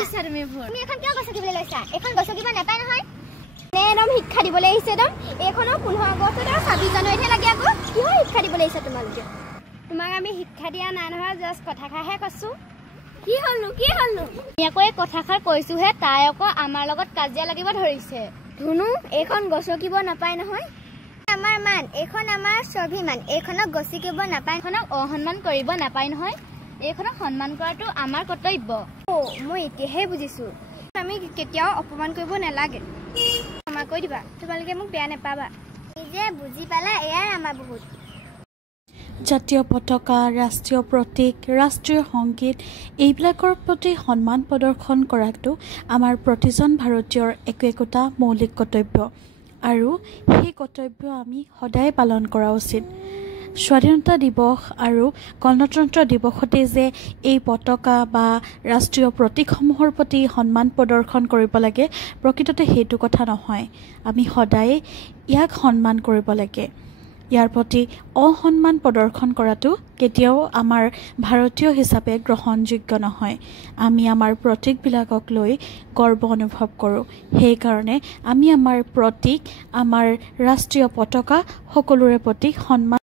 তুমি এখন কিয় গছকিবলৈ লৈছা এখন গছকিব নাপায় নহয় একদম শিক্ষা দিবলৈ আহিছে একদম এইখনো 15 আগষ্টত 26 জানুৱাৰীতহে লাগে আকৌ কিয় শিক্ষা দিবলৈ আহিছে তোমালোকে তোমাক আমি শিক্ষা দিয়া নাই নহয় জাষ্ট কথাষাৰহে কৈছো কি হলনো আকৌ এই কথাষাৰ কৈছোহে তাই আকৌ আমাৰ লগত কাজিয়া লাগিব ধৰিছে ধুনু এইখন গছকিব নাপায় নহয় আমাৰ মান এইখন আমাৰ স্বাভিমান এইখনক গছকিব নাপায় এইখনক অসন্মান কৰিব নাপায় নহয় এইখনক সন্মান কৰাটো আমাৰ কৰ্তব্য মই এতিয়াহে বুজিছো আমি কেতিয়াও অপমান কৰিব নালাগে ক্ষমা কৰি দিবা তোমালোকে মোক বেয়া নাপাবা নিজে বুজি পালা এয়াই আমাৰ বহুত জাতীয় পতাকা ৰাষ্ট্ৰীয় প্ৰতীক ৰাষ্ট্ৰীয় সংগীত এইবিলাকৰ প্ৰতি সন্মান প্ৰদৰ্শন কৰাটো আমাৰ প্ৰতিজন ভাৰতীয়ৰ একোটা মৌলিক কৰ্তব্য আৰু সেই কৰ্তব্য আমি সদায় পালন কৰা উচিত স্বাধীনতা দিৱস আৰু গণতন্ত্ৰ দিৱসতে যে এই পতাকা বা ৰাষ্ট্ৰীয় প্ৰতীকসমূহৰ প্ৰতি সন্মান প্ৰদৰ্শন কৰিব লাগে প্ৰকৃততে সেইটো কথা নহয় আমি সদায় ইয়াক সন্মান কৰিব লাগে ইয়াৰ প্ৰতি অসন্মান প্ৰদৰ্শন কৰাটো কেতিয়াও আমাৰ ভাৰতীয় হিচাপে গ্ৰহণযোগ্য নহয় আমি আমাৰ প্ৰতীকবিলাকক লৈ গৰ্ব অনুভৱ কৰোঁ সেইকাৰণে আমি আমাৰ প্ৰতীক আমাৰ ৰাষ্ট্ৰীয় পতাকা সকলোৰে প্ৰতি সন্মান